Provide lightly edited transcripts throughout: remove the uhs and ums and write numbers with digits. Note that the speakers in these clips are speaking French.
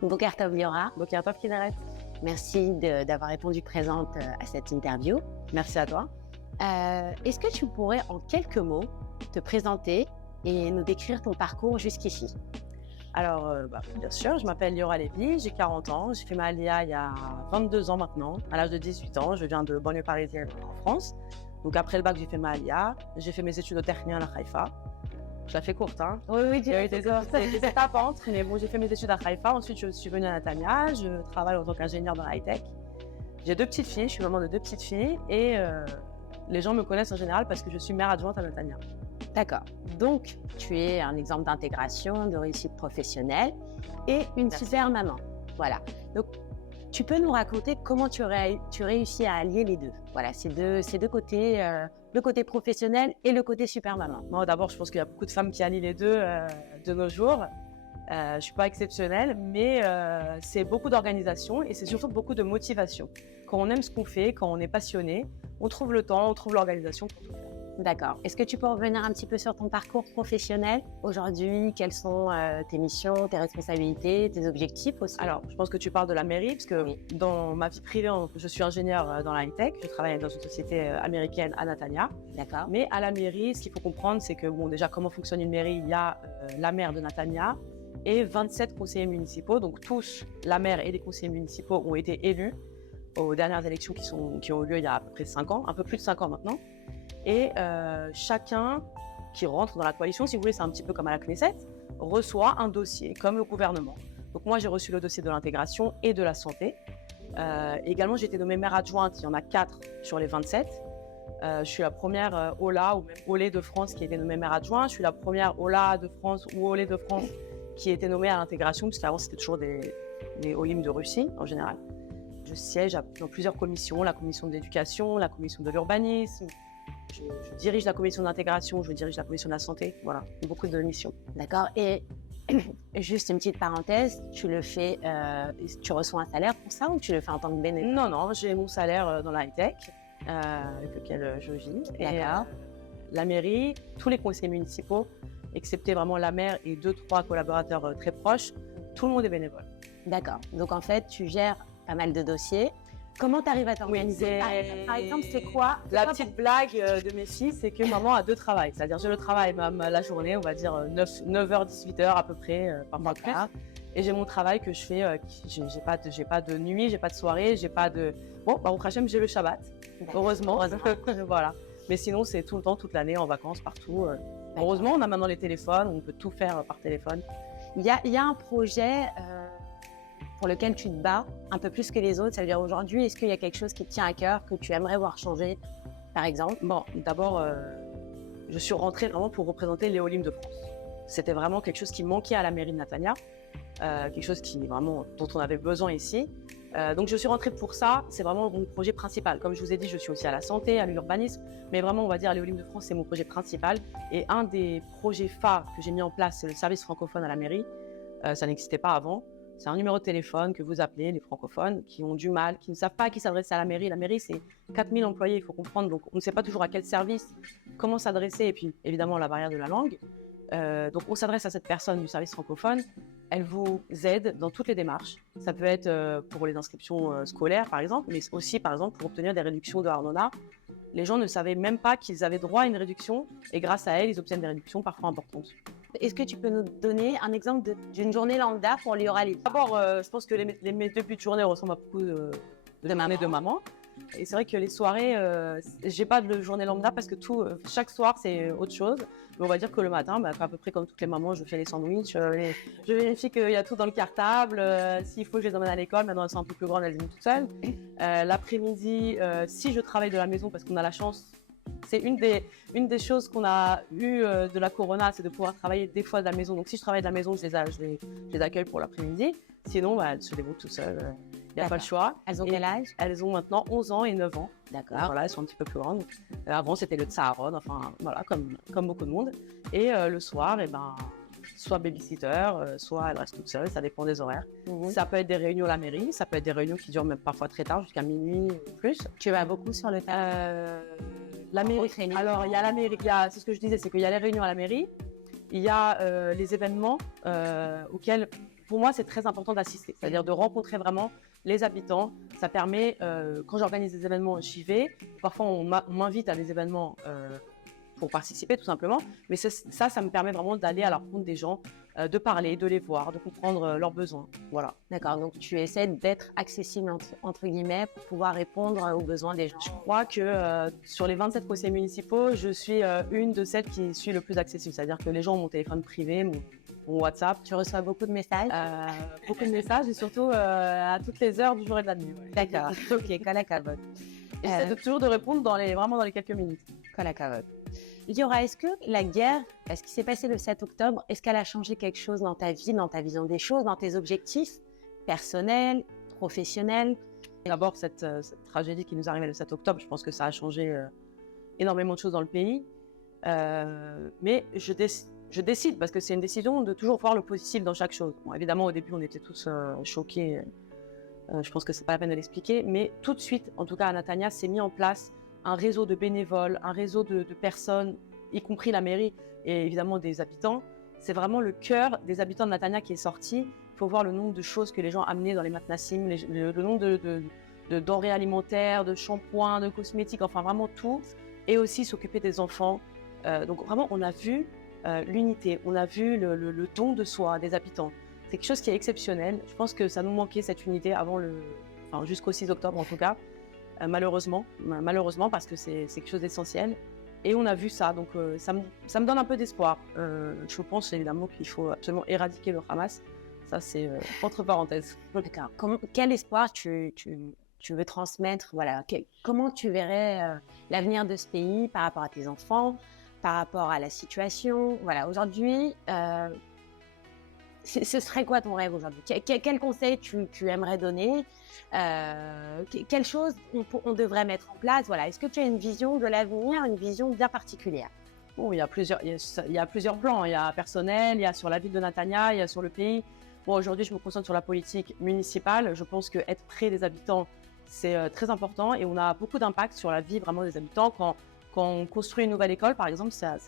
Boker Tov Liora, Boker Tov Kineret. merci d'avoir répondu présente à cette interview. Merci à toi. Est-ce que tu pourrais en quelques mots te présenter et nous décrire ton parcours jusqu'ici? Alors, bien sûr, je m'appelle Liora Lévy, j'ai 40 ans, j'ai fait ma Aliyah il y a 22 ans maintenant. À l'âge de 18 ans, je viens de banlieue parisienne en France. Donc après le bac, j'ai fait ma Aliyah, j'ai fait mes études au Technion à Haïfa. Je la fais courte, hein. Oui, Il y a eu des étapes entre, mais bon, j'ai fait mes études à Haïfa. Ensuite, je suis venue à Natania, je travaille en tant qu'ingénieure dans la high-tech. J'ai 2 petites filles, je suis maman de 2 petites filles et les gens me connaissent en général parce que je suis mère adjointe à Natania. D'accord. Donc, tu es un exemple d'intégration, de réussite professionnelle et une Merci. super maman. Voilà. Donc, tu peux nous raconter comment tu réussis à allier les deux. Voilà, ces deux côtés, le côté professionnel et le côté super maman. Moi, d'abord, je pense qu'il y a beaucoup de femmes qui allient les deux de nos jours. Je ne suis pas exceptionnelle, mais c'est beaucoup d'organisation et c'est surtout beaucoup de motivation. Quand on aime ce qu'on fait, quand on est passionné, on trouve le temps, on trouve l'organisation pour tout faire. D'accord. Est-ce que tu peux revenir un petit peu sur ton parcours professionnel aujourd'hui? Quelles sont tes missions, tes responsabilités, tes objectifs aussi? Alors, je pense que tu parles de la mairie, parce que Oui. dans ma vie privée, je suis ingénieure dans la high-tech. Je travaille dans une société américaine à Natania. D'accord. Mais à la mairie, ce qu'il faut comprendre, c'est que, bon, déjà, comment fonctionne une mairie? Il y a la maire de Natania et 27 conseillers municipaux. Donc, tous, la maire et les conseillers municipaux, ont été élus aux dernières élections qui ont eu lieu il y a à peu près 5 ans, un peu plus de 5 ans maintenant. Et chacun qui rentre dans la coalition, si vous voulez, c'est un petit peu comme à la Knesset, reçoit un dossier, comme le gouvernement. Donc moi, j'ai reçu le dossier de l'intégration et de la santé. Également, j'ai été nommée maire adjointe, il y en a 4 sur les 27. Je suis la première OLA ou même OLé de France qui a été nommée maire adjointe. Je suis la première OLA de France ou OLé de France qui a été nommée à l'intégration, puisqu'avant, c'était toujours des OLIM de Russie, en général. Je siège dans plusieurs commissions, la commission de l'éducation, la commission de l'urbanisme. Je dirige la commission d'intégration, je dirige la commission de la santé, voilà, beaucoup de missions. D'accord. Et juste une petite parenthèse, tu le fais, tu reçois un salaire pour ça ou tu le fais en tant que bénévole? Non, j'ai mon salaire dans la high-tech, avec lequel je vis. D'accord. Et la mairie, tous les conseillers municipaux, excepté vraiment la maire et 2-3 collaborateurs très proches, tout le monde est bénévole. D'accord. Donc en fait, tu gères pas mal de dossiers. Comment tu arrives à t'organiser? Par exemple, c'est quoi? La petite blague de mes filles, c'est que maman a 2 travails. C'est-à-dire, j'ai le travail même la journée, on va dire 9h, 18h à peu près, parfois plus. Et j'ai mon travail que je fais, j'ai pas de nuit, j'ai pas de soirée, j'ai pas de... Bon, au Hachem, j'ai le Shabbat, heureusement. Voilà. Mais sinon, c'est tout le temps, toute l'année, en vacances, partout. Heureusement, on a maintenant les téléphones, on peut tout faire par téléphone. Il y a un projet pour lequel tu te bats un peu plus que les autres. Ça veut dire aujourd'hui, est-ce qu'il y a quelque chose qui te tient à cœur, que tu aimerais voir changer, par exemple? Bon, d'abord, je suis rentrée vraiment pour représenter les Olim de France. C'était vraiment quelque chose qui manquait à la mairie de Natania, quelque chose dont on avait besoin ici. Donc je suis rentrée pour ça, c'est vraiment mon projet principal. Comme je vous ai dit, je suis aussi à la santé, à l'urbanisme, mais vraiment on va dire les Olim de France, c'est mon projet principal. Et un des projets phares que j'ai mis en place, c'est le service francophone à la mairie. Ça n'existait pas avant. C'est un numéro de téléphone que vous appelez, les francophones qui ont du mal, qui ne savent pas à qui s'adresser à la mairie. La mairie, c'est 4000 employés, il faut comprendre. Donc, on ne sait pas toujours à quel service, comment s'adresser. Et puis, évidemment, la barrière de la langue. Donc, on s'adresse à cette personne du service francophone. Elle vous aide dans toutes les démarches. Ça peut être pour les inscriptions scolaires, par exemple, mais aussi, par exemple, pour obtenir des réductions de Arnona. Les gens ne savaient même pas qu'ils avaient droit à une réduction. Et grâce à elle, ils obtiennent des réductions parfois importantes. Est-ce que tu peux nous donner un exemple d'une journée lambda pour Liora Lévy? D'abord, je pense que mes débuts de journée ressemblent à beaucoup de journées de maman. Et c'est vrai que les soirées, j'ai pas de journée lambda parce que chaque soir, c'est autre chose. Mais on va dire que le matin, à peu près comme toutes les mamans, je fais les sandwichs, je vérifie qu'il y a tout dans le cartable. S'il faut que je les emmène à l'école, maintenant elles sont un peu plus grandes, elles viennent toutes seules. L'après-midi, si je travaille de la maison parce qu'on a la chance, c'est une des choses qu'on a eues de la Corona, c'est de pouvoir travailler des fois de la maison. Donc si je travaille de la maison, je les accueille pour l'après-midi. Sinon, elles se débrouillent toutes seules. Il n'y a pas le choix. Elles ont quel âge? Elles ont maintenant 11 ans et 9 ans. D'accord. Voilà, elles sont un petit peu plus grandes. Avant, c'était le Tsaharon, enfin, voilà, comme beaucoup de monde. Et le soir, soit babysitter, soit elle reste toute seule, ça dépend des horaires. Ça peut être des réunions à la mairie, ça peut être des réunions qui durent même parfois très tard, jusqu'à minuit ou plus. Tu vas beaucoup sur le terrain. La mairie. Alors, il y a la mairie, c'est ce que je disais, c'est qu'il y a les réunions à la mairie, il y a les événements auxquels, pour moi, c'est très important d'assister, c'est-à-dire de rencontrer vraiment les habitants. Ça permet, quand j'organise des événements, j'y vais. Parfois, on m'invite à des événements pour participer, tout simplement. Mais ça me permet vraiment d'aller à la rencontre des gens, de parler, de les voir, de comprendre leurs besoins. Voilà. D'accord, donc tu essaies d'être accessible, entre guillemets, pour pouvoir répondre aux besoins des gens. Je crois que sur les 27 conseillers municipaux, je suis une de celles qui suis le plus accessible. C'est-à-dire que les gens ont mon téléphone privé, mon WhatsApp. Tu reçois beaucoup de messages Beaucoup de messages et surtout à toutes les heures du jour et de la nuit. Ouais. D'accord, ok, Kalakavod. J'essaie toujours de répondre vraiment dans les quelques minutes. Kalakavod. Liora, est-ce que la guerre, ce qui s'est passé le 7 octobre, est-ce qu'elle a changé quelque chose dans ta vie, dans ta vision des choses, dans tes objectifs personnels, professionnels? D'abord, cette tragédie qui nous est arrivée le 7 octobre, je pense que ça a changé énormément de choses dans le pays. Mais je décide, parce que c'est une décision, de toujours voir le positif dans chaque chose. Bon, évidemment, au début, on était tous choqués. Je pense que c'est pas la peine de l'expliquer. Mais tout de suite, en tout cas à Natania, s'est mis en place un réseau de bénévoles, un réseau de personnes, y compris la mairie et évidemment des habitants. C'est vraiment le cœur des habitants de Natania qui est sorti. Il faut voir le nombre de choses que les gens amenaient dans les matnassim, le nombre de denrées alimentaires, de shampoings, de cosmétiques, enfin vraiment tout. Et aussi s'occuper des enfants. Donc vraiment, on a vu l'unité, on a vu le don de soi des habitants. C'est quelque chose qui est exceptionnel. Je pense que ça nous manquait cette unité jusqu'au 6 octobre en tout cas. Malheureusement, parce que c'est quelque chose d'essentiel. Et on a vu ça, donc ça me donne un peu d'espoir. Je pense évidemment qu'il faut absolument éradiquer le Hamas. Ça, c'est entre parenthèses. D'accord. Quel espoir tu veux transmettre, voilà. Comment tu verrais l'avenir de ce pays par rapport à tes enfants, par rapport à la situation? Voilà, aujourd'hui, ce serait quoi ton rêve aujourd'hui? Quel conseil tu aimerais donner? Quelle chose on devrait mettre en place? Voilà. Est-ce que tu as une vision de l'avenir, une vision bien particulière? Bon, il y a plusieurs plans. Il y a personnel, il y a sur la ville de Natania, il y a sur le pays. Bon, aujourd'hui, je me concentre sur la politique municipale. Je pense qu'être près des habitants, c'est très important et on a beaucoup d'impact sur la vie vraiment des habitants. Quand on construit une nouvelle école, par exemple, ça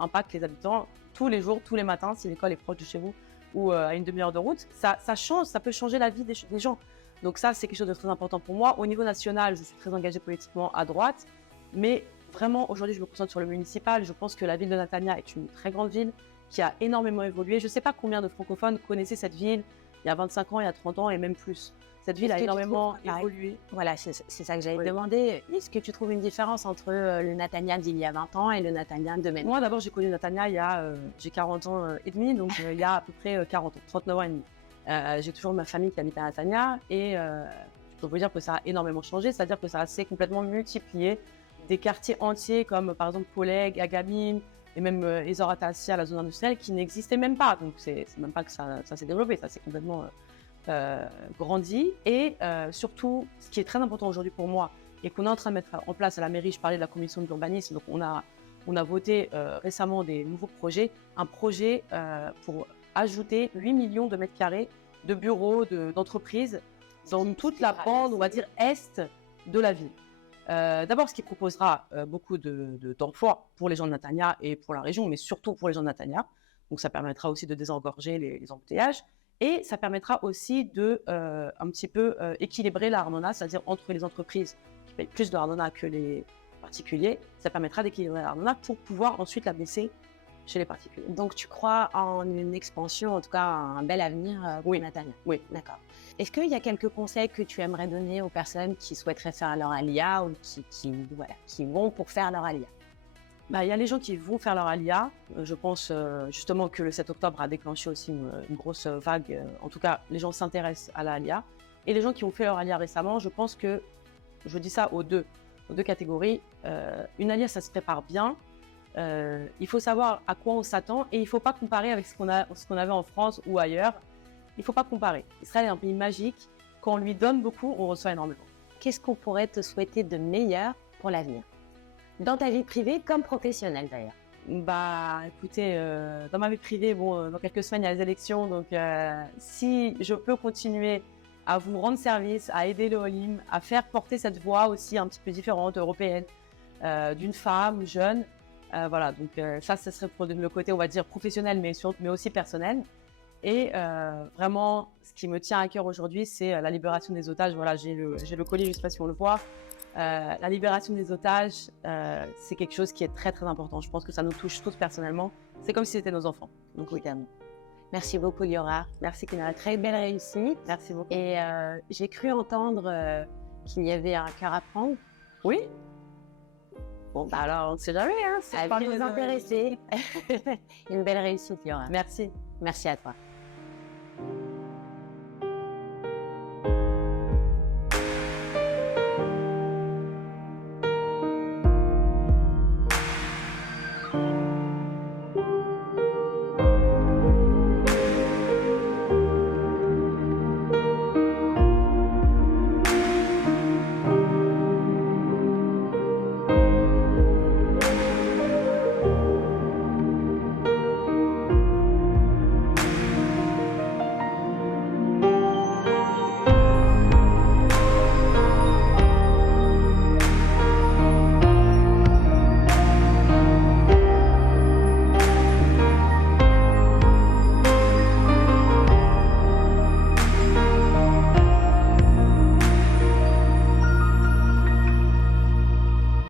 impacte les habitants tous les jours, tous les matins, si l'école est proche de chez vous ou à une demi-heure de route. Ça change, ça peut changer la vie des gens. Donc ça, c'est quelque chose de très important pour moi. Au niveau national, je suis très engagée politiquement à droite, mais vraiment, aujourd'hui, je me concentre sur le municipal. Je pense que la ville de Natania est une très grande ville qui a énormément évolué. Je ne sais pas combien de francophones connaissaient cette ville il y a 25 ans, il y a 30 ans et même plus. Cette ville a énormément évolué. Voilà, c'est ça que j'allais te demander. Est-ce que tu trouves une différence entre le Natania d'il y a 20 ans et le Natania de maintenant? Moi, d'abord, j'ai connu Natania j'ai 40 ans et demi, donc il y a à peu près 40 ans, 39 ans et demi. J'ai toujours ma famille qui habite à Natania et je peux vous dire que ça a énormément changé, c'est-à-dire que ça s'est complètement multiplié. Des quartiers entiers comme par exemple Poleg, Agamim et même Ezora-Tassia, la zone industrielle, qui n'existaient même pas. Donc c'est même pas que ça s'est développé, ça s'est complètement grandi. Et surtout, ce qui est très important aujourd'hui pour moi et qu'on est en train de mettre en place à la mairie, je parlais de la commission de l'urbanisme, donc on a voté récemment des nouveaux projets, un projet pour ajouter 8 millions de mètres carrés de bureaux, d'entreprises dans toute la bande, on va dire, est de la ville. D'abord, ce qui proposera beaucoup d'emplois pour les gens de Natania et pour la région, mais surtout pour les gens de Natania. Donc, ça permettra aussi de désengorger les embouteillages. Et ça permettra aussi de un petit peu équilibrer la Arnona, c'est-à-dire entre les entreprises qui payent plus de Arnona que les particuliers. Ça permettra d'équilibrer la Arnona pour pouvoir ensuite la baisser chez les particuliers. Donc, tu crois en une expansion, en tout cas un bel avenir pour Natania? Oui. D'accord. Est-ce qu'il y a quelques conseils que tu aimerais donner aux personnes qui souhaiteraient faire leur alia ou qui vont pour faire leur alia? Il y a les gens qui vont faire leur alia. Je pense justement que le 7 octobre a déclenché aussi une grosse vague. En tout cas, les gens s'intéressent à la alia. Et les gens qui ont fait leur alia récemment, je pense que, je dis ça aux deux catégories. Une alia, ça se prépare bien. Il faut savoir à quoi on s'attend et il ne faut pas comparer avec ce qu'on avait en France ou ailleurs. Il ne faut pas comparer. Israël est un pays magique. Quand on lui donne beaucoup, on reçoit énormément. Qu'est-ce qu'on pourrait te souhaiter de meilleur pour l'avenir? Dans ta vie privée comme professionnelle d'ailleurs. Bah, écoutez, dans ma vie privée, bon, dans quelques semaines, il y a les élections. Donc, si je peux continuer à vous rendre service, à aider le Olim, à faire porter cette voix aussi un petit peu différente, européenne, d'une femme jeune, voilà. Donc, ça, ce serait pour le côté, on va dire, professionnel, mais aussi personnel. Et vraiment, ce qui me tient à cœur aujourd'hui, c'est la libération des otages. Voilà, j'ai le collier, je ne sais pas si on le voit. La libération des otages, c'est quelque chose qui est très très important. Je pense que ça nous touche tous personnellement. C'est comme si c'était nos enfants. Donc oui. Merci beaucoup, Liora. Merci, Kinara. Très belle réussite. Merci beaucoup. Et j'ai cru entendre qu'il y avait un cœur à prendre. Oui. Bon, bah alors, on ne sait jamais. Hein, Ça va vous intéresser. Une belle réussite, Liora. Merci. Merci à toi.